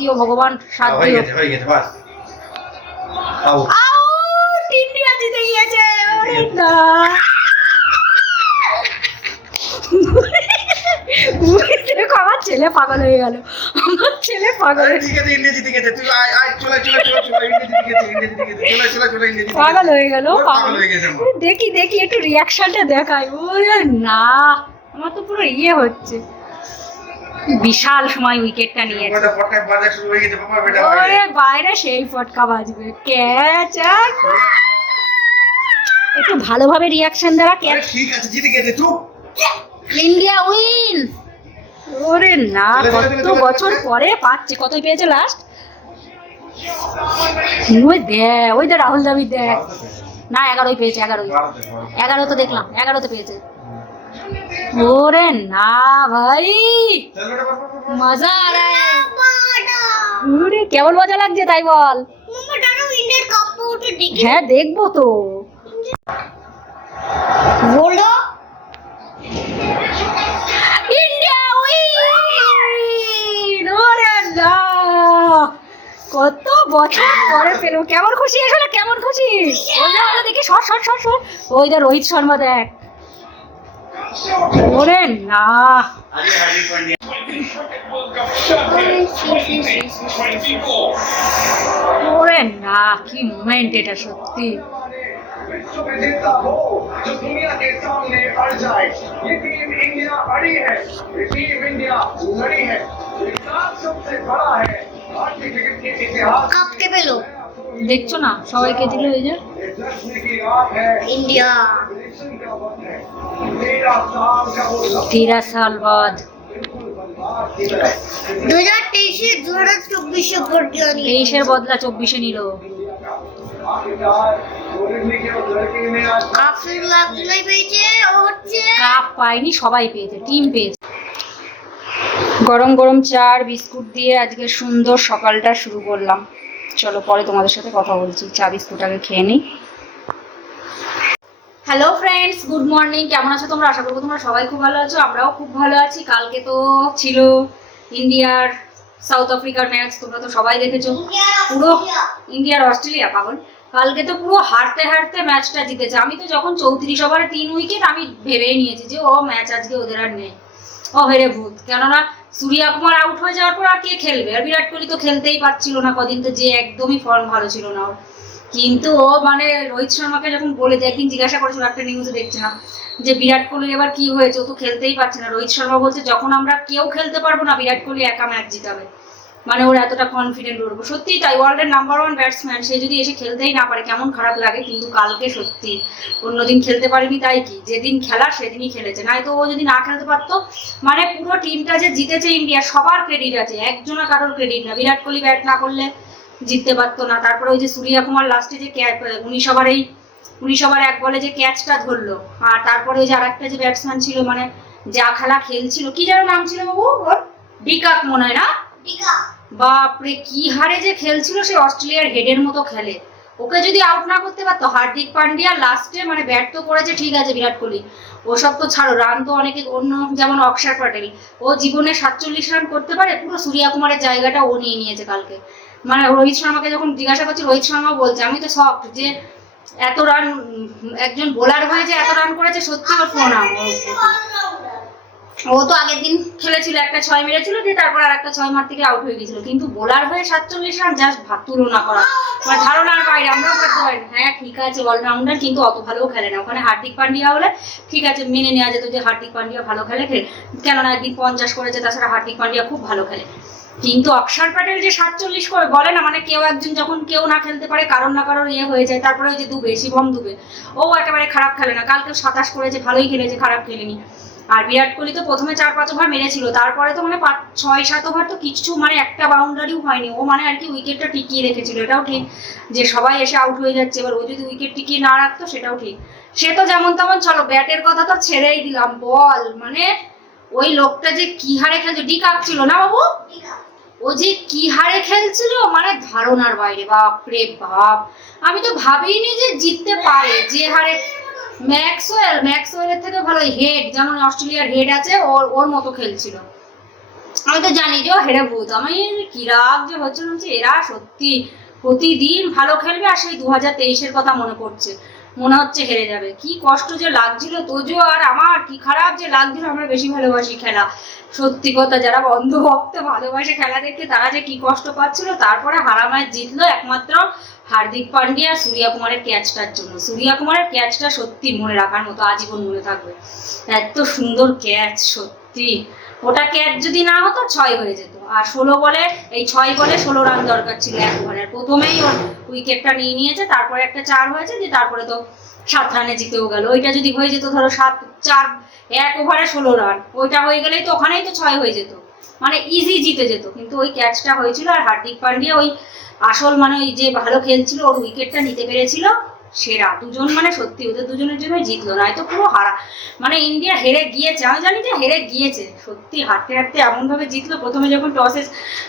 দিও ভগবান, সাথ দিও। হয়ে গেছে বাস। আউট। আউট, ইন্ডিয়া জিতে গিয়েছে। ওরে না, দেখো আমার ছেলে পাগল হয়ে গেল, আমার ছেলে পাগল ঠিক আছে, ইন্ডিয়া জিতে গেছে। তুই আয় আয়, চলে চলে চলে চলে, ইন্ডিয়া জিতে গেছে, ইন্ডিয়া জিতে গেছে, চলে চলে চলে, ইন্ডিয়া জিতে গেছে। পাগল হয়ে গেল, পাগল হয়ে গেছে। দেখি দেখি একটু রিয়াকশনটা দেখাই। ওরে না, আমার তো পুরো ইয়ে হচ্ছে। বিশাল সময় উইকেটটা নিয়েছে। ওটা পটকা বাজা শুরু হয়ে গেছে বাবা, বেটা ওরে বাইরে সেই ফটকা বাজবে। ক্যাচ, একটু ভালোভাবে রিয়াকশন দেওয়া। ক্যাচ, ঠিক আছে, জিতে গেছে। চুপ। India win. ওরে না, কত বছর পরে পাচ্ছে। কতই পেয়েছে লাস্ট? ওই দে রাহুল দ্রাবিড় দেখ না, 11ই পেয়েছে। 11 তো দেখলাম, 11তে পেয়েছে। ওরে না ভাই, মজা আ রা হ্যায়। ওরে কেমন মজা লাগছে তাই বল। হ্যাঁ দেখবো তো। বলো ইন্ডিয়া উইন। ওরে না, কত বছর পরে পেলো। কেমন খুশি আসলে, কেমন খুশি। ওই দেখি শট শট শট শট, ওই যে রোহিত শর্মা দেখ। ওরে না, ওরে না, কি মোমেন্ট এটা সত্যি। विश्व विजेता हो जो दुनिया के सामने अड़ जाए। ये टीम इंडिया अड़ी है, ये टीम इंडिया लड़ी है। ये सात सबसे बड़ा है भारतीय क्रिकेट के इतिहास। কাপকে পেলো, দেখছো না সবাইকে দিল। এই যে देखने की रात है, इंडिया इलेक्शन का वक्त है। 13 साल का वो लम्हा 13 साल बाद। बिल्कुल बर्बाद की तरह। 2023 2024 ভোট দেওয়া নিয়ে 23-এর বদলা 24-এ নিল। आखिरकार बोलने के उस लड़के ने आज আফরিন আব্দুল্লাহ পেয়েছে। ও হচ্ছে কাপ পায়নি, সবাই পেয়েছে, টিম পেয়েছে। গরম গরম চা আর বিস্কুট দিয়ে আজকে সুন্দর সকালটা শুরু করলাম। চলো পরে তোমাদের সাথে কথা বলছি, চা বিস্কুট আগে খেয়ে নিই। Hello friends, good morning. কেমন আছো তোমরা? আশা করবো তোমরা সবাই খুব ভালো আছো, আমরাও খুব ভালো আছি। কালকে তো ছিল ইন্ডিয়ার সাউথ আফ্রিকার ম্যাচ, তোমরা তো সবাই দেখেছো। পুরো ইন্ডিয়ার অস্ট্রেলিয়া, পাগল। কালকে তো পুরো হারতে হারতে ম্যাচটা জিতেছে। আমি তো যখন 34 ওভারে 3 উইকেট, আমি ভেবেই নিয়েছি যে ও ম্যাচ আজকে ওদের আর নেই, ও হেরে ভূত। কেননা সূর্যা কুমার আউট হয়ে যাওয়ার পর আর কে খেলবে? আর বিরাট কোহলি তো খেলতেই পারছিল না কদিন, তো যে একদমই ফর্ম ভালো ছিল না ওর। কিন্তু ও মানে রোহিত শর্মাকে যখন বলে যে, একদিন জিজ্ঞাসা করেছিল একটা নিউজে দেখছিলাম যে বিরাট কোহলির এবার কি হয়েছে, ও তো খেলতেই পারছে না। রোহিত শর্মা বলছে যখন আমরা কেউ খেলতে পারবো না, বিরাট কোহলি একা ম্যাচ জিতাবে। মানে ওর এতটা কনফিডেন্ট উঠবো। সত্যিই তাই, ওয়ার্ল্ডের নাম্বার 1 ব্যাটসম্যান, সে যদি এসে খেলতেই না পারে কেমন খারাপ লাগে। কিন্তু কালকে সত্যি অন্যদিন খেলতে পারেনি, তাই কি যেদিন খেলা সেদিনই খেলেছে। নাই তো ও যদি না খেলতে পারতো, মানে পুরো টিমটা যে জিতেছে ইন্ডিয়া, সবার ক্রেডিট আছে, একজনা কারোর ক্রেডিট না। বিরাট কোহলি ব্যাট না করলে জিততে পারতো না। তারপরে ওই যে সূর্যা কুমার লাস্টে যে 19 ওভার 1 বলে যে ক্যাচটা ধরলো, আর তারপরে ওই যে আরেকটা যে ব্যাটসম্যান ছিল, মানে যা খেলা খেলছিল, কি যেন নাম ছিল বাবু ওর, ডিকাক মনে হয় না? বাপরে কি হারে যে খেলছিল, সে অস্ট্রেলিয়ার হেডের মতো খেলে। ওকে যদি আউট না করতে পারতো। হার্দিক পান্ডিয়া লাস্টে মানে ব্যাট তো করেছে ঠিক আছে বিরাট কোহলি, ওসব তো ছাড়ো, রান তো অনেকে অন্য, যেমন অক্ষর প্যাটেল, ও জীবনে 47 রান করতে পারে। পুরো সূর্যা কুমারের জায়গাটা ও নিয়ে নিয়েছে কালকে। মানে রোহিত শর্মাকে যখন জিজ্ঞাসা করছে, রোহিত শর্মা বলছে আমি তো শকড যে এত রান একজন বোলার হয়ে যে এত রান করেছে, সত্যি ওর প্রণাম। ও তো আগের দিন খেলেছিল, একটা 6 মেরেছিল, দিয়ে তারপর আর একটা 6 মারতে গিয়ে আউট হয়ে গেছিল। কিন্তু বোলার হয়ে 47 রান জাস্ট তুলনা করা, মানে ধারণার বাইরে। আমরাও করতে পারি না। হ্যাঁ ঠিক আছে অলরাউন্ডার, কিন্তু অত ভালোও খেলে না। ওখানে হার্দিক পান্ডিয়া হলে ঠিক আছে, মেনে নেওয়া যেত যে হার্দিক পান্ডিয়া ভালো খেলে, কেননা একদিন 50 করেছে, তাছাড়া হার্দিক পান্ডিয়া খুব ভালো খেলে। কিন্তু অক্ষর প্যাটেল যে 47 করে বলে না, মানে কেউ একজন যখন কেউ না খেলতে পারে, কারোর না কারোর ইয়ে হয়ে যায়। তারপরে ওই যে দুবে, শিবম দুবে, ও একেবারে খারাপ খেলে না। কালকে 27 করেছে, ভালোই খেলেছে, খারাপ খেলেনি। আর বিরাট কোহলি তো প্রথমে 4-5 ওভার মেরেছিল, তারপরে তো মানে 6-7 ওভার তো কিচ্ছু, মানে একটা বাউন্ডারিও হয়নি। ও মানে আর কি উইকেটটা টিকিয়ে রেখেছিল। এটাও ঠিক যে সবাই এসে আউট হয়ে যাচ্ছে, এবার ও যদি উইকেট টিকিয়ে না রাখতো সেটাও ঠিক। সে তো যেমন তেমন, চলো ব্যাটের কথা তো ছেড়েই দিলাম, বল মানে ওই লোকটা যে কি হারে খেলছে, ডিকাক ছিল না বাবু, ও যে কি হারে খেলছিল মানে ধারণার বাইরে। বাপরে বাপ, আমি তো ভাবিনি যে জিততে পারে। যে হারে ম্যাক্সওয়েলের থেকে ভালো হেড, যেমন অস্ট্রেলিয়ার হেড আছে, ওর মতো খেলছিল। আমি তো জানি যে ও হেরে ভূত। আমি কি রাগ যে হচ্ছে এরা সত্যি প্রতিদিন ভালো খেলবে আর সেই 2023-এর কথা মনে পড়ছে, মনে হচ্ছে হেরে যাবে। কি কষ্ট যে লাগছিল তোজো আর আমার, কি খারাপ যে লাগছিল। আমরা বেশি ভালোবাসি খেলা, সত্যি কথা, যারা বন্ধ ভক্ত ভালোবাসে খেলা দেখতে তারা যে কি কষ্ট পাচ্ছিল। তারপরে হারা ম্যাচ জিতলো একমাত্র হার্দিক পান্ডিয়া সূর্যা কুমারের ক্যাচটার জন্য। সূর্যা কুমারের ক্যাচটা সত্যি মনে রাখার মতো, আজীবন মনে থাকবে। এত সুন্দর ক্যাচ সত্যি। ওটা ক্যাচ যদি না হতো 6 হয়ে যেত। আর 6 বলে 16 রান দরকার ছিল এক ওভারে। প্রথমেই ওর উইকেটটা নিয়ে নিয়েছে, তারপরে একটা 4 হয়েছে, যে তারপরে তো 7 রানে জিতেও গেল। ওইটা যদি হয়ে যেত ধরো 7-4 এক ওভারে 16 রান, ওইটা হয়ে গেলেই তো ওখানেই তো 6 হয়ে যেত, মানে ইজি জিতে যেত। কিন্তু ওই ক্যাচটা হয়েছিল আর হার্দিক পান্ডিয়া ওই আসল মানে ওই যে ভালো খেলছিল ওর উইকেটটা নিতে পেরেছিল সেরা। দুজন মানে সত্যি ওদের দুজনের জন্য জিতলো, না তো পুরো হারা। মানে ইন্ডিয়া হেরে গিয়েছে, আমি জানি যে হেরে গিয়েছে সত্যি। হাঁটতে হাঁটতে এমন ভাবে জিতলো। প্রথমে যখন টসে,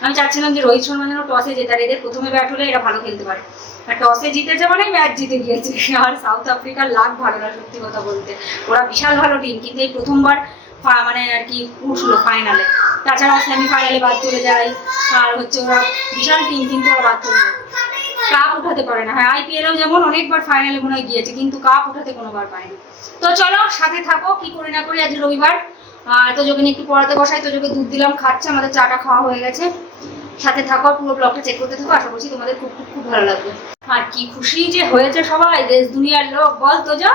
আমি চাচ্ছিলাম যে রোহিত শর্মা যেন টসে জেতার, এদের প্রথমে ব্যাট হলে এরা ভালো খেলতে পারে। আর টসে জিতেছে মানে ম্যাচ জিতে গিয়েছে। আর সাউথ আফ্রিকার লাক ভালো না সত্যি কথা বলতে, ওরা বিশাল ভালো টিম, কিন্তু এই প্রথমবার মানে আর কি উঠলো ফাইনালে। তাছাড়াও সেমিফাইনালে বাদ চলে যায়। আর হচ্ছে ওরা বিশাল টিম, কিন্তু ওরা বাদ চলে যায়, কাপ উঠাতে পারে না। হ্যাঁ আইপিএলেও যেমন অনেকবার ফাইনালে মনে হয় গিয়েছে, কিন্তু কাপ উঠাতে কোনোবার পায়নি। তো চলো সাথে থাকো, কি করি না করি। আজ রবিবার, আর তোজোকে নিয়ে একটু পড়াতে বসাই। তোজোকে দুধ দিলাম, খাচ্ছে, আমাদের চাটা খাওয়া হয়ে গেছে। সাথে থাকো, পুরো ব্লগটা চেক করতে থাকো, আশা করছি তোমাদের খুব খুব খুব ভালো লাগবে। আর কি খুশি যে হয়েছে সবাই, দেশ দুনিয়ার লোক। বল তোজো,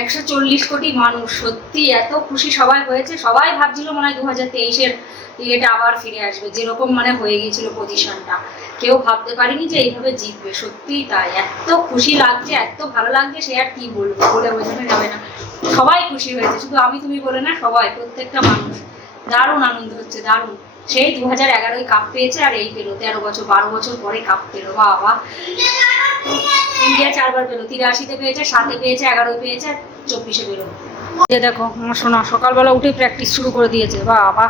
140 কোটি মানুষ, সত্যি এত খুশি সবাই হয়েছে। সবাই ভাবছিল মনে হয় 2023-এর এটা আবার ফিরে আসবে, যেরকম মানে হয়ে গিয়েছিল পজিশনটা। কেউ ভাবতে পারেনি যে এইভাবে জিতবে, সত্যি তাই। এত খুশি লাগছে, এত ভালো লাগছে, সে আর কি বলবো, বলে বোঝানো যাবে না। সবাই খুশি হয়েছে, শুধু আমি তুমি বলে না, সবাই, প্রত্যেকটা মানুষ। দারুণ আনন্দ হচ্ছে, দারুণ। সেই 2011-ই কাপ পেয়েছে, আর এই পেলো 12 বছর পরে কাপ পেলো। বাবা, ইন্ডিয়া 4 বার পেলো। 83-তে পেয়েছে, 7-এ পেয়েছে, 11-এ পেয়েছে, আর 24-এ পেলো। যে দেখো আমার সোনা সকালবেলা উঠে প্র্যাকটিস শুরু করে দিয়েছে। বাবা,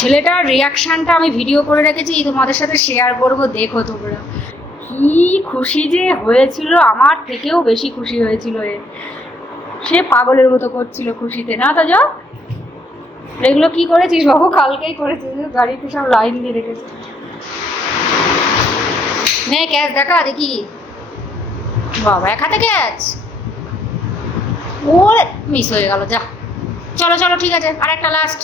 ছেলেটার রিয়াকশনটা আমি ভিডিও করে রেখেছি, তোমাদের সাথে শেয়ার করবো, দেখো তোমরা। কি খুশি যে হয়েছিল, আমার থেকেও বেশি খুশি হয়েছিল এ। সে পাগলের মতো করছিল খুশিতে, না তো যা। এগুলো কি করেছিস বাবু? কালকেই করেছিস, গাড়িতে সব লাইন দিয়ে রেখেছি। নে ক্যাচ দেখা দেখি। বাবা, এক হাতে ক্যাচ, ওরে মিস হয়ে গেল। যা, চলো চলো ঠিক আছে, আর একটা লাস্ট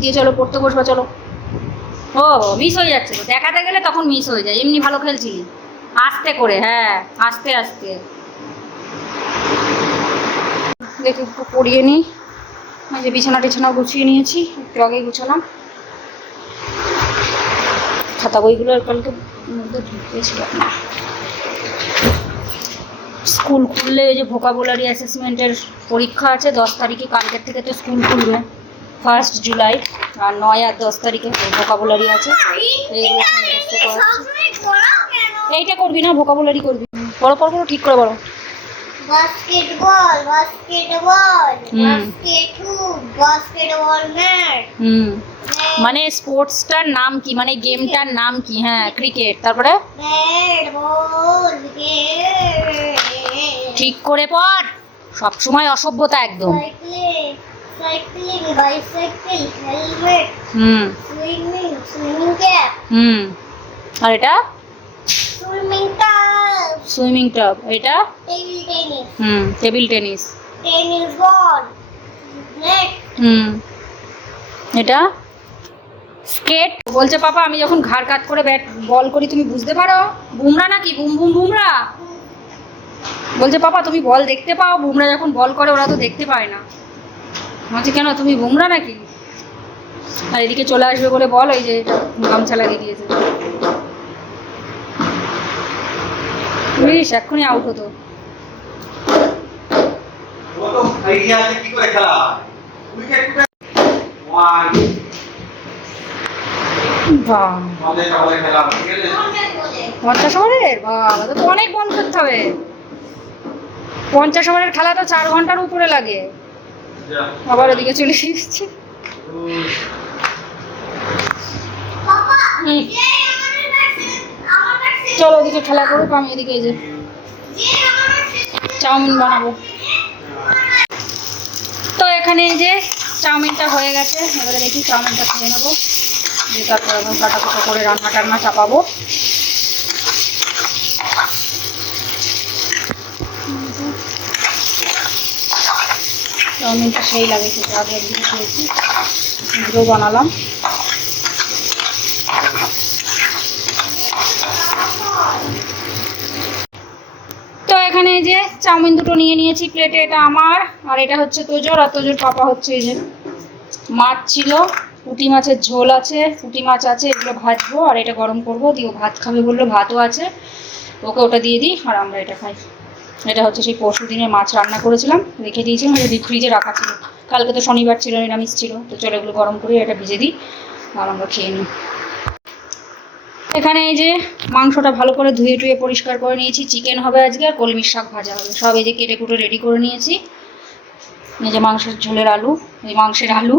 দিয়ে চলো, পড়তে বসবা চলো। ও মিস হয়ে যাচ্ছে তো, দেখাতে গেলে তখন মিস হয়ে যায়। এমনি ভালো খেলছিলি, আস্তে করে, হ্যাঁ আস্তে আস্তে। দেখি একটু পড়িয়ে নিই। এই যে বিছানা গুছিয়ে নিয়েছি, একটু আগেই গুছালাম। খাতা বইগুলো কালকে মধ্যে ঢুকিয়েছিলাম না। স্কুল খুললে এই যে ভোকাবুলারি অ্যাসেসমেন্টের পরীক্ষা আছে 10 তারিখে, কালকের থেকে তো স্কুল খুলবে 1 জুলাই। আর 9 আর 10 তারিখে ভোকাবুলারি আছে। এইগুলো মুখস্থ করাচ্ছি। এইটা করবি না, ভোকাবুলারি করবি। বড় ঠিক করে বড়। Basketball, basketball net. মানে স্পোর্টসটার নাম কি, মানে গেমটার নাম কি? হ্যাঁ ক্রিকেট। তারপরে ব্যাট বল, ঠিক করে পড়, সব সময় অসভ্যতা একদম। Cycling, bicycle, helmet, swimming cap. আর এটা সুইমিং টাব, এটা table tennis, table tennis, tennis ball, net. এটা স্কেট। বলছে পাপা আমি যখন ঘাড় কাত করে ব্যাট বল করি তুমি বুঝতে পারো? বুমরা নাকি? Boom boom Bumrah. বলছে পাপা তুমি বল দেখতে পাও? বুমরা যখন বল করে ওরা তো দেখতে পায় না। বলছে কেন তুমি বুমরা নাকি? আর এদিকে চলে আসবে বলে বল, ওই যে গামছা লাগিয়ে দিয়েছে। বেশ এক্ষুনি আউট হতো। বাহ, 50 ওভারের? বাবা, তো অনেক বল করতে হবে। 50 ওভারের খেলা তো 4 ঘন্টার উপরে লাগে। আবার ওদিকে চলে এসেছে। চলো ওদিকে খেলা করুক, আমি এদিকে এই যে চাউমিন বানাবো। এখানে এই যে চাউমিনটা হয়ে গেছে, এবারে দেখি চাউমিনটা খেয়ে নেবো, দিয়ে তারপর এখন কাটাকুটো করে রান্না টান্না চাপাবো। চাউমিনটা সেই লাগে খেতে, আগে একদিন খেয়েছি, এগুলো বানালাম। তো এখানে এই যে চাউমিন দুটো নিয়ে নিয়েছি প্লেটে, এটা আমার, আর এটা হচ্ছে তোজোর, আর তোজোর পাপা হচ্ছে এই যে মাছ ছিল, পুঁটি মাছের ঝোল আছে, পুঁটি মাছ আছে, এগুলো ভাজবো আর এটা গরম করবো, দিয়ে ও ভাত খাবে বললো, ভাতও আছে, ওকে ওটা দিয়ে দিই আর আমরা এটা খাই। এটা হচ্ছে সেই পরশু দিনের মাছ রান্না করেছিলাম, রেখে দিয়েছিলাম, এটা ডিপ ফ্রিজে রাখা ছিল, কালকে তো শনিবার ছিল, নিরামিষ ছিল, তো চলো এগুলো গরম করে এটা ভিজে দিই আর আমরা খেয়ে নিই। এখানে এই যে মাংসটা ভালো করে ধুয়ে টুয়ে পরিষ্কার করে নিয়েছি, চিকেন হবে আজকে আর কলমির শাক ভাজা হবে, সব এই যে কেটে কুটে রেডি করে নিয়েছি। এই যে মাংসের ঝোলের আলু, এই মাংসের আলু,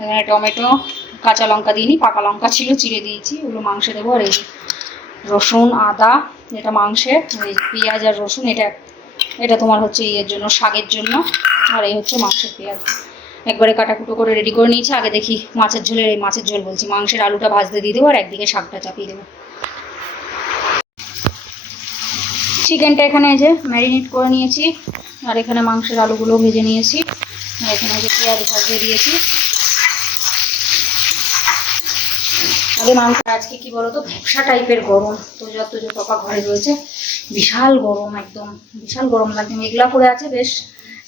এখানে টমেটো, কাঁচা লঙ্কা দিইনি, পাকা লঙ্কা ছিল চিড়ে দিয়েছি, ওগুলো মাংসে দেবো। আর এই যে রসুন আদা, এটা মাংসের, এই পেঁয়াজ আর রসুন, এটা তোমার হচ্ছে ইয়ের জন্য, শাকের জন্য, আর এই হচ্ছে মাংসের পেঁয়াজ, একবারে কাটাকুটো করে রেডি করে নিয়েছি। আগে দেখি মাছের ঝোলের, এই মাছের ঝোল বলছি, মাংসের আলুটা ভাজতে দিয়ে দেবো আর একদিকে শাকটা চাপিয়ে দেবো। চিকেনটা এখানে এই যে ম্যারিনেট করে নিয়েছি, আর এখানে মাংসের আলুগুলো ভেজে নিয়েছি, আর এখানে যে পেঁয়াজ ভাজতে দিয়েছি। আগে মাংস আজকে কি বলতো, ভ্যাপসা টাইপের গরম, তো যত যে পাপা ঘরে রয়েছে, বিশাল গরম, একদম বিশাল গরম লাগছে, মেঘলা করে আছে বেশ,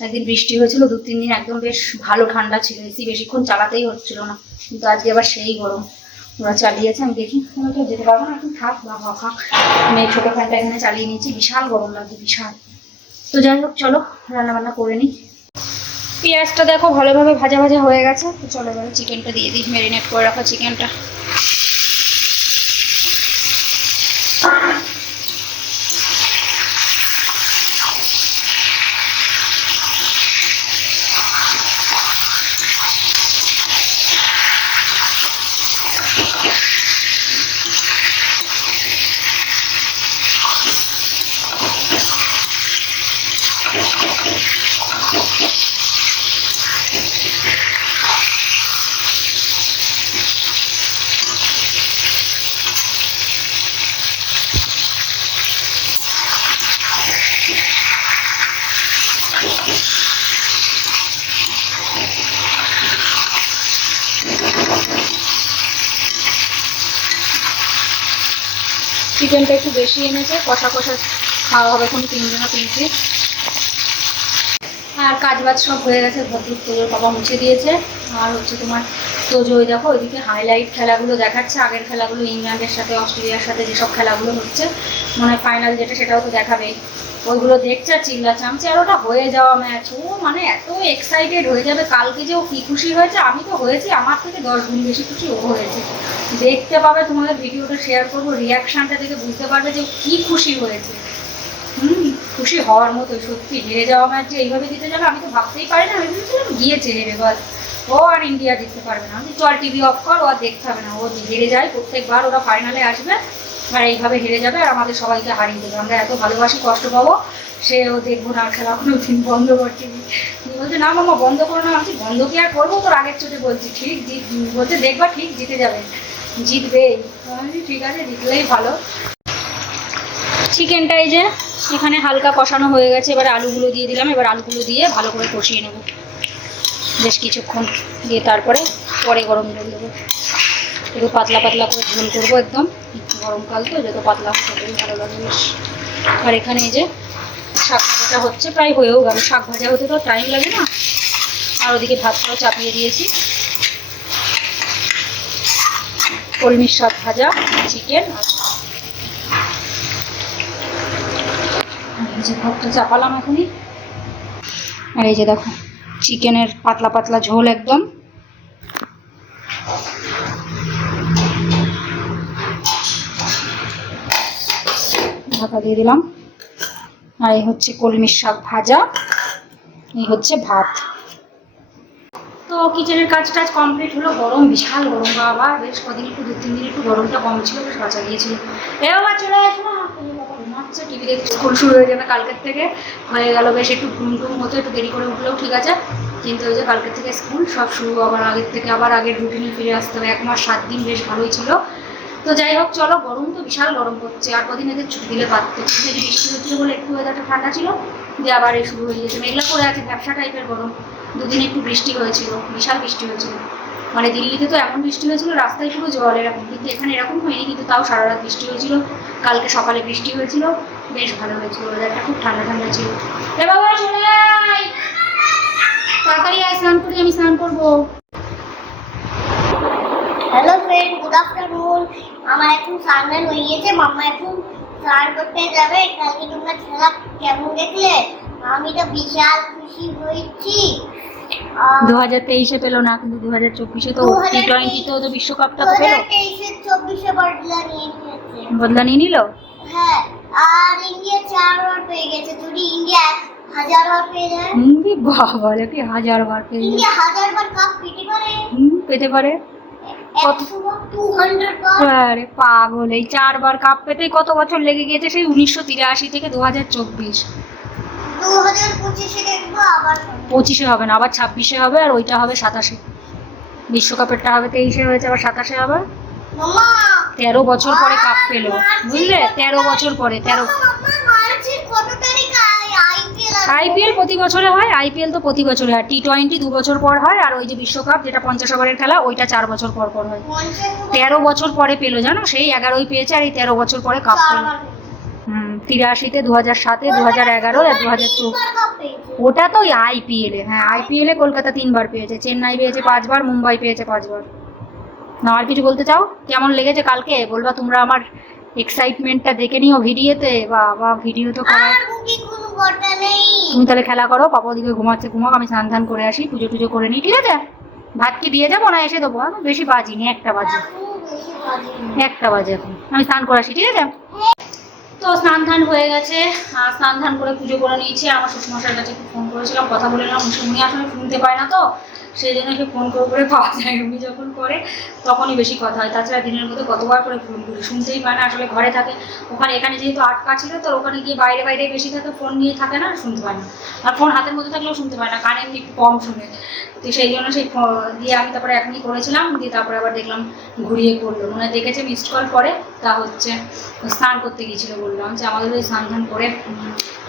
একদিন বৃষ্টি হয়েছিল, 2-3 দিন একদম বেশ ভালো ঠান্ডা ছিল, এসি বেশিক্ষণ চালাতেই হচ্ছিল না, কিন্তু আজকে আবার সেই গরম, ওরা চালিয়েছে, আমি দেখি তো যেতে পারবো না, এখন থাক বা থাক, আমি এই ছোটো ফ্যানটা এখানে চালিয়ে নিয়েছি, বিশাল গরম লাগছে, বিশাল। তো যাই হোক চলো রান্না বান্না করে নিই। পেঁয়াজটা দেখো ভালোভাবে ভাজা ভাজা হয়ে গেছে, তো চলো এবারে চিকেনটা দিয়ে দিই, ম্যারিনেট করে রাখা চিকেনটা। চিকেনটা একটু বেশি এনেছে, কষা কষা খাওয়া হবে, এখন 3 জনা 3 পিস। আর কাজ বাজ সব হয়ে গেছে, ভদ্রুক তোজোর বাবা মুছে দিয়েছে, আর হচ্ছে তোমার তোজো ওই দেখো ওইদিকে হাইলাইট খেলাগুলো দেখাচ্ছে, আগের খেলাগুলো ইংল্যান্ডের সাথে অস্ট্রেলিয়ার সাথে যেসব খেলাগুলো হচ্ছে, মনে হয় ফাইনাল যেটা সেটাও তো দেখাবেই, ওইগুলো দেখছে আর চিল্লা চামচে, আর ওটা হয়ে যাওয়া ম্যাচ, ও মানে এত এক্সাইটেড হয়ে যাবে কালকে, যে ও কি খুশি হয়েছে, আমি তো হয়েছি আমার থেকে 10 গুণ বেশি খুশি ও হয়েছে। দেখতে পাবে, তোমাদের ভিডিওটা শেয়ার করবো, রিয়াকশানটা দেখে বুঝতে পারবে যে কি খুশি হয়েছে। খুশি হওয়ার মতো, সত্যি হেরে যাওয়া ম্যাচ যে এইভাবে জিতে যাবে আমি তো ভাবতেই পারি না, আমি ভেবেছিলাম গিয়েছে হেরে, বল ও আর ইন্ডিয়া জিততে পারবে না, আমি চল টিভি অফ কর, ও আর দেখতে হবে না, ও হেরে যায় প্রত্যেকবার, ওরা ফাইনালে আসবে আর এইভাবে হেরে যাবে আর আমাদের সবাইকে হারিয়ে দেবে, আমরা এত ভালোবাসি, কষ্ট পাবো, সেও দেখবো না, খেলা কোনো দিন বন্ধ করছি। বলছে না মামা বন্ধ করো না, আমি বন্ধ কি আর করবো, তোর আগের চোটে বলছি, ঠিক বলছে দেখবা ঠিক জিতে যাবে, জিতবেই, ঠিক আছে জিতলেই ভালো। চিকেনটা এই যে এখানে হালকা কষানো হয়ে গেছে, এবার আলুগুলো দিয়ে দিলাম, এবার আলুগুলো দিয়ে ভালো করে কষিয়ে নেব বেশ কিছুক্ষণ, দিয়ে তারপরে পরে গরম জল দেবো, একটু পাতলা পাতলা করে ঝোল করবো, একদম গরমকাল তো যত পাতলা ততই ভালো লাগে বেশ। আর এখানে এই যে শাক ভাজাটা হচ্ছে, প্রায় হয়েও গেল, শাক ভাজা হতে তো টাইম লাগে না, আর ওদিকে ভাতটাও চাপিয়ে দিয়েছি, কলমির শাক ভাজা, চিকেন, আর এই যে ভাতটা চাপালাম এখনই, আর এই যে দেখো চিকেনের পাতলা পাতলা ঝোল একদম, ঢাকা দিয়ে দিলাম, আর এই হচ্ছে কলমির শাক ভাজা, এই হচ্ছে ভাত। তো কিচেনের কাজ টাজ কমপ্লিট হলো, গরম বিশাল গরম বাবা, বেশ কদিন একটু 2-3 দিন একটু গরমটা কম ছিল, বেশ বাঁচা গিয়েছিল। এ বাবা চলে আসো না, ঘুমাচ্ছে, টিভি দেখছে, স্কুল শুরু হয়ে যাবে কালকের থেকে, হয়ে গেল বেশ একটু ঘুম টুম হতো, একটু দেরি করে উঠলেও ঠিক আছে, কিন্তু ওই যে কালকে থেকে স্কুল সব শুরু, আবার আগের থেকে আবার আগের রুটিনে ফিরে আসতে হবে। 1 মাস 7 দিন বেশ ভালোই ছিল। তো যাই হোক চলো, গরম তো বিশাল গরম পড়ছে, আর কদিন এদের ছুটি দিলে পারতো। কিন্তু বৃষ্টি হচ্ছিল বলে একটু ওয়েদারটা ঠান্ডা ছিল, দিয়ে আবার এই শুরু হয়ে গেছে, মেঘলা করে আছে, ব্যবসা টাইপের গরম। দুদিন একটু বৃষ্টি হয়েছিল, বিশাল বৃষ্টি হয়েছিল, মানে দিল্লিতে তো এমন বৃষ্টি হয়েছিল রাস্তায় পুরো জল এরকম, কিন্তু এখানে এরকম হয়নি। কিন্তু তাও সারা রাত বৃষ্টি হয়েছিল, কালকে সকালে বৃষ্টি হয়েছিল, বেশ ভালো হয়েছিল, ওয়েদারটা খুব ঠান্ডা ঠান্ডা ছিল। এ বাবা চলে আয়, তাড়াতাড়ি আয়, স্নান করি, আমি স্নান করবো। Hello friend, good afternoon. আমার এখন স্নান হয়ে গেছে, মাম্মা এখন স্নান করতে যাবে। কালকে তোমরা খেলা কেমন দেখলে? আমি তো বিশাল খুশি হয়েছি। 2023-এ পেলো না, কিন্তু 2024-এ তো T20 তো বিশ্বকাপটা তো পেলো। 2023-24-এ বদলা নিয়ে নিয়েছে। বদলা নিয়ে নিল। হ্যাঁ, আর ইন্ডিয়া 4 বার পেয়ে গেছে। যদি ইন্ডিয়া 1000 বার পেয়ে যায়, বাবা কি 1000 বার পেয়ে যায়। ইন্ডিয়া 1000 বার কাপ পেতে পারে। পেতে পারে। 100 বার, 200 বার। আরে পাগল, এই 4 বার কাপ পেতে কত বছর লেগে গেছে, সেই 1983 থেকে 2024। 2025-এ দেখবো আবার। 25-এ হবে না, আবার 26-এ হবে, আর ওইটা হবে 27-এ। বিশ্বকাপেরটা হবে 23-এ হয়েছে, আবার 27-এ হবে। মামা 13 বছর পরে কাপ পেলো, বুঝলে? 13 বছর পরে, 13। মামা মার্চের কত তারিখ আইপিএল প্রতি বছরে হয়, আইপিএল তো প্রতি বছরে হয়। T20 2 বছর পর হয়, আর ওই যে বিশ্বকাপ যেটা 50 ওভারের খেলা, ওইটা 4 বছর পর পর হয়। 13 বছর পরে পেলো, জানো? সেই 11ই পেয়েছে, আর এই 13 বছর পরে কাপ পেলো। 83-তে, 2007-এ, 2011 আর 2014। ওটা তো আইপিএলে। হ্যাঁ, আইপিএলে কলকাতা 3 বার পেয়েছে, চেন্নাই পেয়েছে 5 বার, মুম্বাই পেয়েছে 5 বার। না, আর কিছু বলতে চাও? কেমন লেগেছে কালকে বলবা? তোমরা আমার এক্সাইটমেন্টটা দেখে নিও ভিডিওতে। বা ভিডিও তো করা, তুমি তাহলে খেলা করো, পাপা ওদিকে ঘুমাচ্ছে, ঘুমাক, আমি স্নান ধান করে আসি, পুজো টুজো করে নিই, ঠিক আছে? ভাত কি দিয়ে যাবো না এসে দেবো? আমি বেশি বাজিনি, 1টা বাজে, 1টা বাজে এখন, আমি স্নান করে আসি, ঠিক আছে? তো স্নান ধান হয়ে গেছে, স্নান ধান করে পুজো করে নিয়েছি। আমার শ্বশুরমশাইয়ের কাছে ফোন করেছিলাম, কথা বলে নিলাম। উনি আসলে শুনতে পায় না, তো সেই জন্য একটু ফোন করে পাওয়া যায়। উনি যখন করে তখনই বেশি কথা হয়, তাছাড়া দিনের মধ্যে কতবার করে ফোন করি, শুনতেই পায় না। আসলে ঘরে থাকে, ওখানে এখানে যেহেতু আটকা ছিল, তো ওখানে গিয়ে বাইরে বাইরে বেশি থাকে, ফোন নিয়ে থাকে না, শুনতে পায় না। আর ফোন হাতের মধ্যে থাকলেও শুনতে পায় না, কানে এমনি একটু কম শুনে। তো সেই জন্য সেই দিয়ে আমি তারপরে এখনই করেছিলাম, দিয়ে তারপরে আবার দেখলাম ঘুরিয়ে করলো, মনে দেখেছে মিসড কল করে, তা হচ্ছে স্নান করতে গিয়েছিল। বললাম যে আমাদের ওই স্নান ধান করে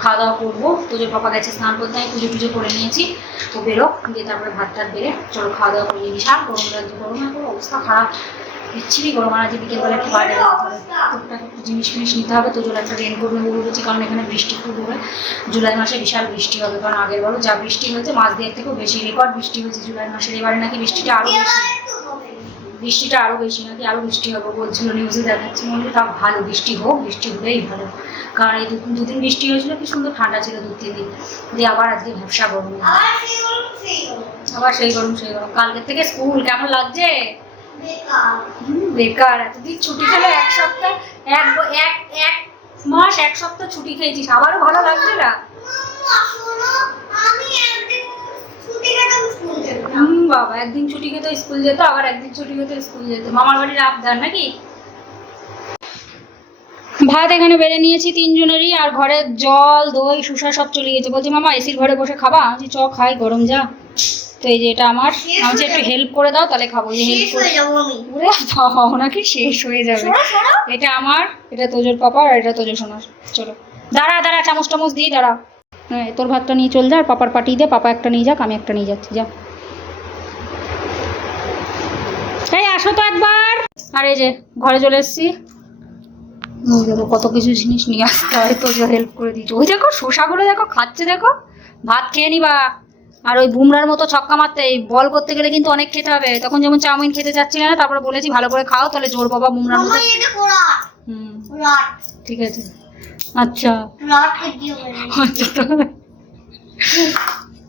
খাওয়া দাওয়া করবো। তোজোর পাপা গেছে স্নান করতে, আমি পুজো টুজো করে নিয়েছি, তো বেরো, দিয়ে তারপরে ভাত টাত বেড়ে চলো খাওয়া দাওয়া করে নিই। বিশাল গরম লাগছে, গরমে এখন অবস্থা খারাপ, বিচ্ছিরি গরম। আর আজকে বিকেলবেলা একটু বাইরে যেতে হবে, টুকটাক একটু জিনিস ফিনিস নিতে হবে। তোজোর একটা রেনকোট নেবো বলেছি, কারণ এখানে বৃষ্টি খুব হবে, জুলাই মাসে বিশাল বৃষ্টি হবে। কারণ আগের বারও যা বৃষ্টি হয়েছে, মাঝ দিয়ে থেকেও বেশি রেকর্ড বৃষ্টি হয়েছে জুলাই মাসের। এবারে নাকি বৃষ্টিটা আরও বেশি, বৃষ্টিটা আরও বেশি নাকি, আরও বৃষ্টি হবে বলছিল, নিউজে দেখাচ্ছে। মনে তাও ভালো, বৃষ্টি হোক, বৃষ্টি হলেই ভালো। কারণ এই দুদিন বৃষ্টি হয়েছিল, কি সুন্দর ঠান্ডা ছিল 2-3 দিন, দিয়ে আবার আজকে ভ্যাবসা গরম, আবার সেই গরম সেই গরম। কালকের থেকে স্কুল কেমন লাগছে? বেকার। এতদিন ছুটি ছিল, 1 সপ্তাহ, এক মাস 1 সপ্তাহ ছুটি খেয়েছিস, আবারও ভালো লাগছে না? বাবা, একদিন ছুটি খেতে স্কুল যেত, আবার একদিন ছুটি খেতে স্কুল যেত। মামার বাড়ির আবদার নাকি? ভাত এখানে বেড়ে নিয়েছি 3 জনেরই, আর ঘরে জল দই সুসা সব চলে গেছে। বলছি মামা এসির ঘরে বসে খাবা? আমি চ খাই, গরম যা। তো এই যে এটা আমার, আমি একটু হেল্প করে দাও, তাহলে খাবো। এই হেল্প করে বাবা, নাকি শেষ হয়ে যাবে। এটা আমার, এটা তোজোর পাপার, আর এটা তোজো সোনার। চলো দাঁড়া দাঁড়া, চামচ টামচ দিই, দাঁড়া। হ্যাঁ, তোর ভাতটা নিয়ে চল যা, আর পাপার পাঠিয়ে দে, পাপা একটা নিয়ে যাক, আমি একটা নিয়ে যাচ্ছি, যা। এই আসো তো একবার। আর এই যে ঘরে চলে এসেছি, দেখো কত কিছু জিনিস নিয়ে আসতে হয়, তো হেল্প করে দিচ্ছি। ওই দেখো শসাগুলো দেখো খাচ্ছে, দেখো। ভাত খেয়ে নিবা। আর ওই বুমরার মতো ছক্কা মারতে, এই বল করতে গেলে কিন্তু অনেক খেতে হবে। তখন যেমন চাউমিন খেতে চাচ্ছিলে না, তারপরে বলেছি ভালো করে খাও, তাহলে জোর বাবা বুমরার মতো। ঠিক আছে, আচ্ছা আচ্ছা,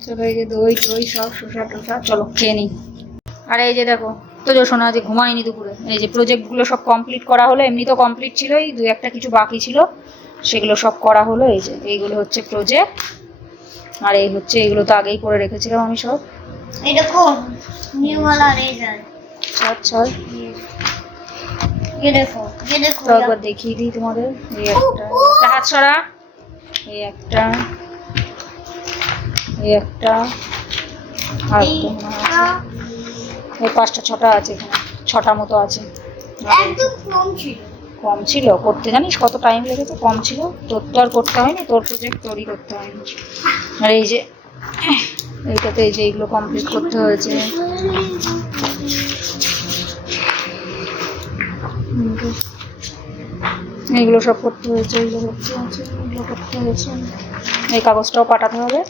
চলো এই যে দই টই সব শসা টসা, চলো খেয়ে নিই। আর এই যে দেখো তো শোনা যে ঘুমায়নি দুপুরে। এই যে প্রজেক্টগুলো সব কমপ্লিট করা হলো, এমনি তো কমপ্লিট ছিলই, 2-1টা কিছু বাকি ছিল, সেগুলো সব করা হলো। এই যে এইগুলো হচ্ছে প্রজেক্ট, আর এই হচ্ছে এইগুলো তো আগেই করে রেখেছিলাম আমি সব। এটা কোন নিউ वाला রেজাল্ট? আচ্ছা ये देखो তো একবার দেখিয়ে দিই তোমাদের। এই একটা হাত সরা, এই একটা, এই একটা, আর এইটা এই 5টা 6টা আছে এখানে, 6টা মতো আছে। একদম কম ছিল। কম ছিল করতে, জানিস কত টাইম লেগেছে? কম ছিল, তোর তো আর করতে হয়নি, তোর প্রজেক্ট তোরই করতে হয়নি। আর এই যে এইটাতে এই যে এইগুলো কমপ্লিট করতে হয়েছে। এইগুলো সব করতে হয়েছে, এইগুলো করতে হয়েছে, এইগুলো করতে হয়েছে। এই কাগজটাও পাঠাতে হবে।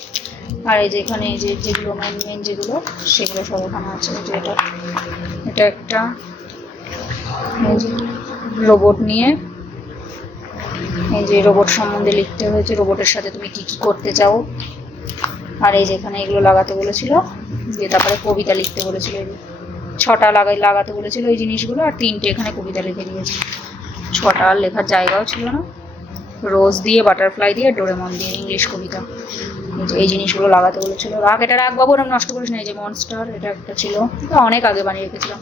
আর এই যে এখানে এই যে যেগুলো মেন যেগুলো সেগুলো সব এখানে আছে। যে এটা একটা রোবট নিয়ে, এই যে রোবট সম্বন্ধে লিখতে হয়েছে, রোবটের সাথে তুমি কি কি করতে চাও। আর এই যে এখানে এগুলো লাগাতে বলেছিল, দিয়ে তারপরে কবিতা লিখতে বলেছিল। 6টা লাগাতে বলেছিল এই জিনিসগুলো, আর 3টে এখানে কবিতা লিখে দিয়েছে। 6টা আর লেখার জায়গাও ছিল না। রোজ দিয়ে, বাটারফ্লাই দিয়ে, ডোরেমন দিয়ে ইংলিশ কবিতা। এই জিনিসগুলো লাগাতে বলেছিল। এটা রাখ বাবু, ওরকম নষ্ট করিস না। এই যে মনস্টার, এটা একটা ছিল, এটা অনেক আগে বানিয়ে রেখেছিলাম।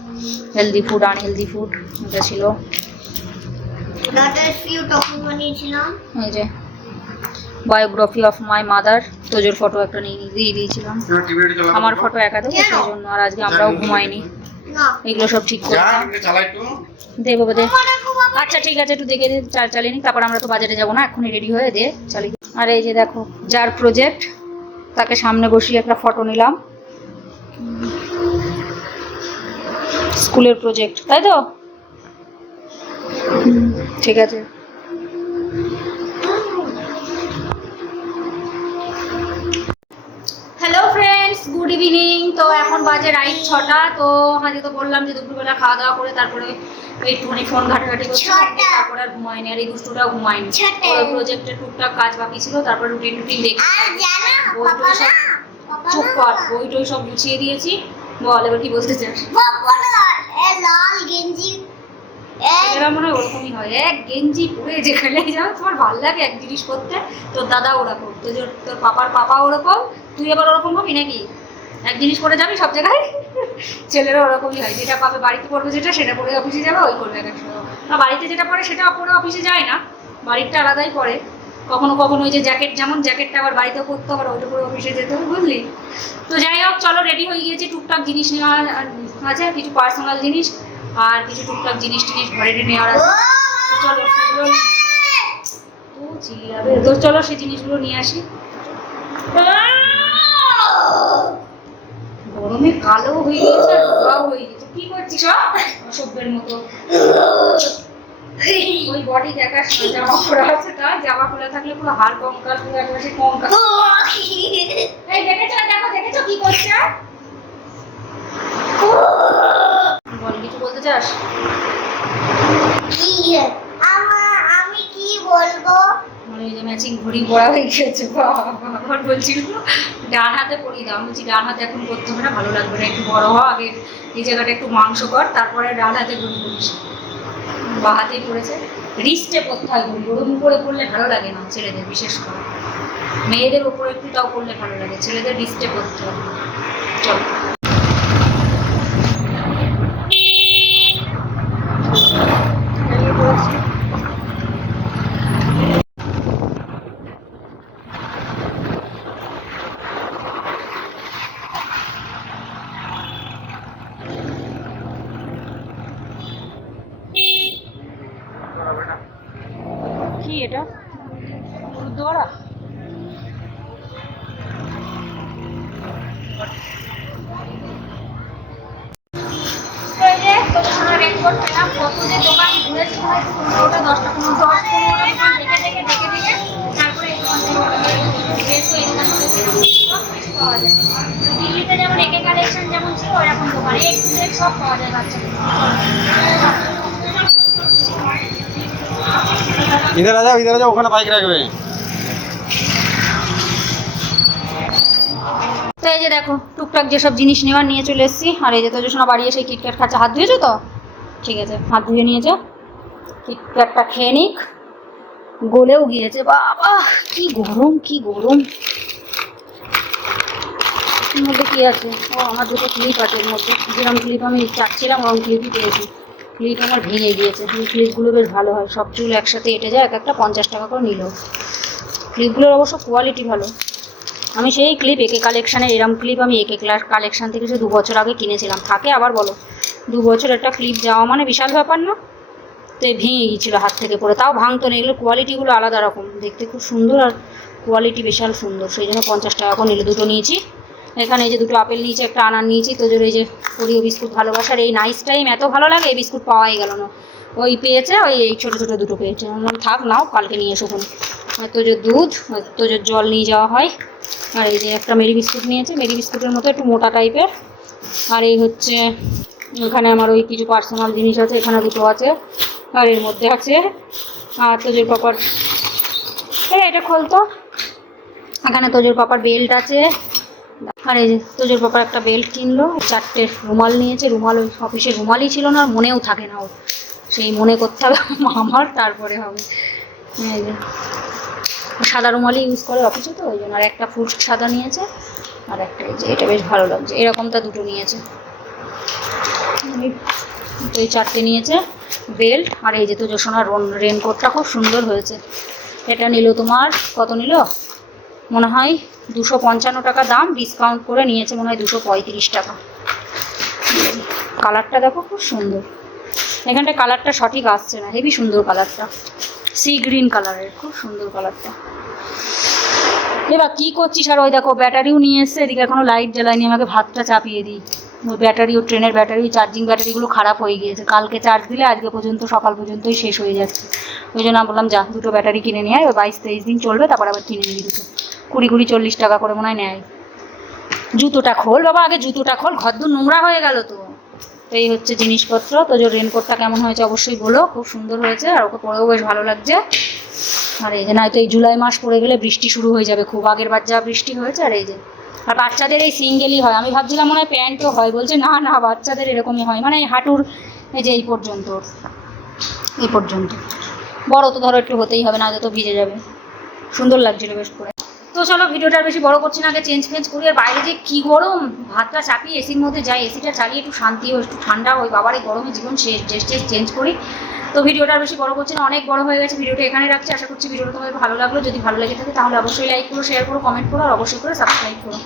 হেলদি ফুড, আনহেলদি ফুড, এটা ছিল। এই যে বায়োগ্রাফি অফ মাই মাদার, তোজোর ফটো একটা নিয়ে দিয়ে দিয়েছিলাম। আমার ফটো একা দেবো সেই জন্য, আর আজকে আমরাও ঘুমাইনি। এগুলো সব ঠিক করে দে বাবা, দে। আচ্ছা ঠিক আছে, একটু দেখে চালিয়ে নিই, তারপর আমরা তো বাজারে যাবো না, এখনই রেডি হয়ে দে চালিয়ে। আর এই যে দেখো, যার প্রজেক্ট তাকে সামনে বসিয়ে একটা ফটো নিলাম। স্কুলের প্রজেক্ট, তাই তো? ঠিক আছে। Hello friends, good evening. তো এখন বাজে রাইট 6টা। তো আজকে তো বললাম যে দুপুরবেলা খাওয়া দাওয়া করে তারপরে একটুখানি ফোন ঘাটাঘাটি করছি, তারপরে আর ঘুমাইনি। আর এই দুষ্টুটাও ঘুমায়নি। প্রজেক্টের টুকটাক কাজ বাকি ছিল, তারপর রুটিন দেখি। চুপ কর, বইটই সব গুছিয়ে দিয়েছি। বল এবার কি বলতে চাস? লাল গেঞ্জি এরা মনে হয় ওরকমই হয়, এক গেঞ্জি পরে যেখানে যাও তোমার ভালো লাগে এক জিনিস করতে। তোর দাদা ওরকম, তোর পাপার পাপা ওরকম, তুই আবার ওরকম হবি নাকি? এক জিনিস পরে যাবি সব জায়গায়। ছেলেরা ওরকমই হয়, যেটা পাবে বাড়িতে পড়বে, যেটা সেটা পরে অফিসে যাবে, ওই করবে এক সময়। না, বাড়িতে যেটা পরে সেটা পরে অফিসে যায় না, বাড়িরটা আলাদাই পরে। কখনো কখনো ওই যে জ্যাকেট, যেমন জ্যাকেটটা আবার বাড়িতেও পরতে হবে, ওইটা পরে অফিসে যেতে হবে, বুঝলি? তো যাই হোক, চলো রেডি হয়ে গিয়েছি। টুকটাক জিনিস নেওয়া আছে, কিছু পার্সোনাল জিনিস আর কিছু টুকটাক জিনিস ঘরে নেওয়ার আছে। তো চলো সেগুলো, তো চলো সেই জিনিসগুলো নিয়ে আসি। গরমে কালো হয়ে গেছে, রোগাও হয়ে গেছে। কি করছিস অসভ্যের মতো? ওই বডি দেখার জামা পরা আছে, তার জামা খোলা থাকলে পুরো হাড় কঙ্কাল, পুরো একবার সে কঙ্কাল। এই দেখেছো কি করছে? বল, কিছু বলতে চাস? আমি কি বলবো? মানে এই যে ম্যাচিং ঘড়ি পরা হয়ে গেছে। আবার বলছিল ডান হাতে পরিয়ে দাও। আমি বলছি ডান হাতে এখন করতে হবে না, ভালো লাগবে না, একটু বড় হওয়া আগে, এই জায়গাটা একটু মাংস কর, তারপরে ডান হাতে ঘড়ি পরিস। বা হাতেই পড়েছে, রিস্টে পরতে হয় ঘড়ি। ওরকম করে পরলে ভালো লাগে না ছেলেদের, বিশেষ করে মেয়েদের ওপরে একটু তাও পরলে ভালো লাগে, ছেলেদের রিস্টে পরতে হবে। চল কি এটা? গুরুদ্বারা? কত যে দোকান ঘুরেছি, 15টা 10টা 15টা দোকান দেখে তারপরে পাওয়া যায়। দিল্লিতে যেমন একে কালেকশন যেমন ছিল, ওইরকম দোকান সব পাওয়া যায় বাচ্চাদের। इधर आ जाओ ওখানে বাইক রাখবে। তো এই যে দেখো, টুকটাক যেসব জিনিস নেওয়ার নিয়ে চলে এসেছি। আর এই যে তোজোসোনা বাড়ি এসে কিটক্যাট খাচ্ছে। হাত ধুয়েছো তো? ঠিক আছে, হাত ধুয়ে নিয়েছো। কিটক্যাটটা খেয়ে নিক, গলেও গিয়েছে। বাবা কি গরম, কি গরম! এর মধ্যে কি আছে? ও, আমার দুটো ক্লিপ আছে এর মধ্যে। যেরকম ক্লিপ আমি চাচ্ছিলাম ওরকম ক্লিপই পেয়েছি। ক্লিপ আমার ভেঙে গিয়েছে। এই ক্লিপগুলো বেশ ভালো হয়, সব চুল একসাথে এঁটে যায়। এক একটা 50 টাকা করে নিল। ক্লিপগুলোর অবশ্য কোয়ালিটি ভালো। আমি সেই ক্লিপ একে কালেকশানের এরম ক্লিপ আমি একে কালেকশান থেকে সে 2 বছর আগে কিনেছিলাম। থাকে আবার বলো, 2 বছর একটা ক্লিপ যাওয়া মানে বিশাল ব্যাপার না? তো ভেঙে গিয়েছিলো হাত থেকে পড়ে, তাও ভাঙতো না। এগুলো কোয়ালিটিগুলো আলাদা রকম, দেখতে খুব সুন্দর আর কোয়ালিটি বিশাল সুন্দর, সেই জন্য 50 টাকা করে নিল। দুটো নিয়েছি। এখানে এই যে দুটো আপেল নিয়েছি, একটা আনার নিয়েছি। তোজোর এই যে ওরিও বিস্কুট ভালোবাসার এই নাইস টাইম এত ভালো লাগে, এই বিস্কুট পাওয়াই গেল না। ওই পেয়েছে, ওই এই ছোটো ছোটো দুটো পেয়েছে। আমার থাক নাও, কালকে নিয়ে এসো। আর তোজোর দুধ, তোজোর জল নিয়ে যাওয়া হয়। আর এই যে একটা মেরি বিস্কুট নিয়েছে, মেরি বিস্কুটের মতো একটু মোটা টাইপের। আর এই হচ্ছে এখানে আমার ওই কিছু পার্সোনাল জিনিস আছে, এখানে দুটো আছে। আর এর মধ্যে আছে আর তোজোর পাপার, এটা খোলতো। এখানে তোজোর পাপার বেল্ট আছে। আর এই যে তোজোর পাপার একটা বেল্ট কিনলো। 4টে রুমাল নিয়েছে। রুমাল ওই অফিসে রুমালই ছিল না, আর মনেও থাকে না ওর, সেই মনে করতে হবে আমার, তারপরে হবে। এই যে সাদা রুমালই ইউজ করে অফিসে, তো ওই জন্য। আর একটা ফুল সাদা নিয়েছে, আর একটা এই যে এটা বেশ ভালো লাগছে, এরকমটা দুটো নিয়েছে। তো এই 4টে নিয়েছে বেল্ট। আর এই যে তোজো সোনার রেনকোটটা খুব সুন্দর হয়েছে। এটা নিল তোমার কত নিল মনে হয় 255 টাকা দাম, ডিসকাউন্ট করে নিয়েছে মনে হয় 235 টাকা। কালারটা দেখো খুব সুন্দর, এখানটা কালারটা সঠিক আসছে না, হেভি সুন্দর কালারটা, সি গ্রিন কালারের, খুব সুন্দর কালারটা। এবার কী করছিস? আর ওই দেখো ব্যাটারিও নিয়ে এসছে, এদিকে এখনও লাইট জ্বালায়নি, আমাকে ভাতটা চাপিয়ে দিই। ওই ব্যাটারি, ও ট্রেনের ব্যাটারি, চার্জিং ব্যাটারিগুলো খারাপ হয়ে গিয়েছে, কালকে চার্জ দিলে আজকে পর্যন্ত সকাল পর্যন্তই শেষ হয়ে যাচ্ছে। ওই জন্য আমি বললাম যা, দুটো ব্যাটারি কিনে নিয়ে আয়, ওই 22-23 দিন চলবে, তারপর আবার কিনে নিবি দুটো। 20-40 টাকা করে মনে হয় নেয়। জুতোটা খোল বাবা, আগে জুতোটা খোল, ঘরদূর নোংরা হয়ে গেল তো। তো এই হচ্ছে জিনিসপত্র। তো যে রেনকোটটা কেমন হয়েছে অবশ্যই বলো, খুব সুন্দর হয়েছে, আর ওকে পরেও বেশ ভালো লাগছে। আর এই যে নয়তো এই জুলাই মাস পড়ে গেলে বৃষ্টি শুরু হয়ে যাবে খুব, আগের বার যা বৃষ্টি হয়েছে। আর এই যে, আর বাচ্চাদের এই সিঙ্গেলই হয়, আমি ভাবছিলাম মনে হয় প্যান্টও হয়, বলছে না না বাচ্চাদের এরকমই হয়, মানে এই হাঁটুর এই যে এই পর্যন্ত, এই পর্যন্ত। বড় তো ধরো একটু হতেই হবে, না তো ভিজে যাবে। সুন্দর লাগছিল বেশ করে। তো চলো ভিডিওটা আর বেশি বড় করছি না, আগে চেঞ্জ করি। আর বাইরে যে কী গরম, ভাতটা চাপিয়ে এসির মধ্যে যাই, এসিটা চালিয়ে একটু শান্তি ও একটু ঠান্ডা, ওই বাবার এই গরমে জীবন শেষ, ড্রেস চেঞ্জ করি। তো ভিডিওটা আর বেশি বড় করছি না, অনেক বড় হয়ে গেছে, ভিডিওটা এখানে রাখছি। আশা করছি ভিডিওটা তোমাদের ভালো লাগলো। যদি ভালো লেগে থাকে তাহলে অবশ্যই লাইক করো, শেয়ার করো, কমেন্ট করো, আর অবশ্যই করে সাবস্ক্রাইব করো।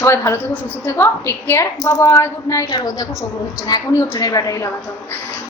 সবাই ভালো থেকো, সুস্থ থেকো, টেক কেয়ার, বাবা, গুড নাইট। আর ও দেখো সবুর হচ্ছে না, এখনই ও ট্রেনের ব্যাটারি লাগাতে হবে।